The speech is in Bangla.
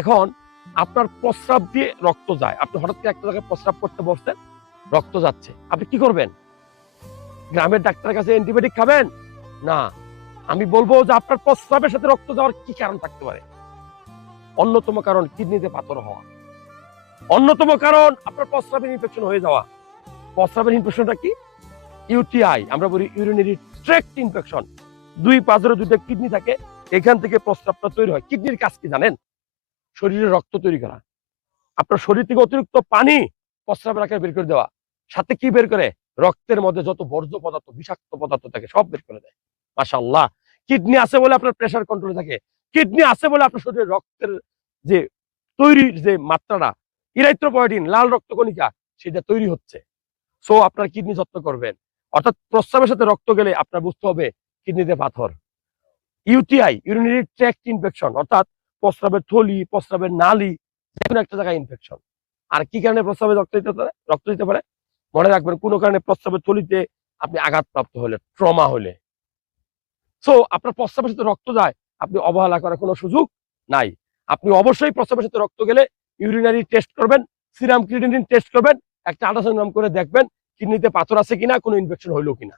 এখন আপনার প্রস্রাব দিয়ে রক্ত যায়, আপনি হঠাৎ করে একটা জায়গায় প্রস্রাব করতে বসছেন, রক্ত যাচ্ছে, আপনি কি করবেন? গ্রামের ডাক্তারের কাছে অ্যান্টিবায়োটিক খাবেন? না, আমি বলবো যে আপনার প্রস্রাবের সাথে রক্ত যাওয়ার কি কারণ থাকতে পারে? অন্যতম কারণ কিডনিতে পাথর হওয়া, অন্যতম কারণ আপনার প্রস্রাবের ইনফেকশন হয়ে যাওয়া। প্রস্রাবের ইনফেকশনটা কি? ইউটিআই, আমরা বলি ইউরিনারি ট্র্যাক্ট ইনফেকশন। দুই পাঁজরে দুইটা কিডনি থাকে, এখান থেকে প্রস্রাবটা তৈরি হয়। কিডনির কাজ কি জানেন? শরীরে রক্ত তৈরি করা। আপনার শরীর থেকে অতিরিক্ত পানি প্রস্রাবের আকারে বের করে দেওয়া, সাথে কি বের করে? রক্তের মধ্যে যত বর্জ্য পদার্থ, বিষাক্ত পদার্থ থাকে সব বের করে দেয়। মাশাআল্লাহ, কিডনি আছে বলে আপনার প্রেসার কন্ট্রোলে থাকে, কিডনি আছে বলে আপনার শরীরে রক্তের যে তৈরির যে মাত্রাটা, ইরাইথ্রোপয়েটিন, লাল রক্তকণিকা, সেটা তৈরি হচ্ছে। সো আপনার কিডনি যত্ন করবেন। অর্থাৎ প্রস্রাবের সাথে রক্ত গেলে আপনার বুঝতে হবে কিডনিতে পাথর। ইউটিআই, ইউরিনারি ট্র্যাক্ট ইনফেকশন, অর্থাৎ প্রস্রাবের থলি, প্রস্রাবের নালী, যেকোনো একটা জায়গায় ইনফেকশন। আর কি কারণে প্রস্রাবে রক্ত দিতে পারে? মনে রাখবেন, কোনো কারণে প্রস্রাবের থলিতে আপনি আঘাতপ্রাপ্ত হলে, ট্রমা হলে, সো আপনার প্রস্রাবের সাথে রক্ত যায়, আপনি অবহেলা করার কোনো সুযোগ নাই। আপনি অবশ্যই প্রস্রাবের সাথে রক্ত গেলে ইউরিনারি টেস্ট করবেন, সিরাম ক্রিয়েটিনিন টেস্ট করবেন, একটা আল্ট্রাসাউন্ড করে দেখবেন কিডনিতে পাথর আছে কিনা, কোনো ইনফেকশন হইলো কিনা।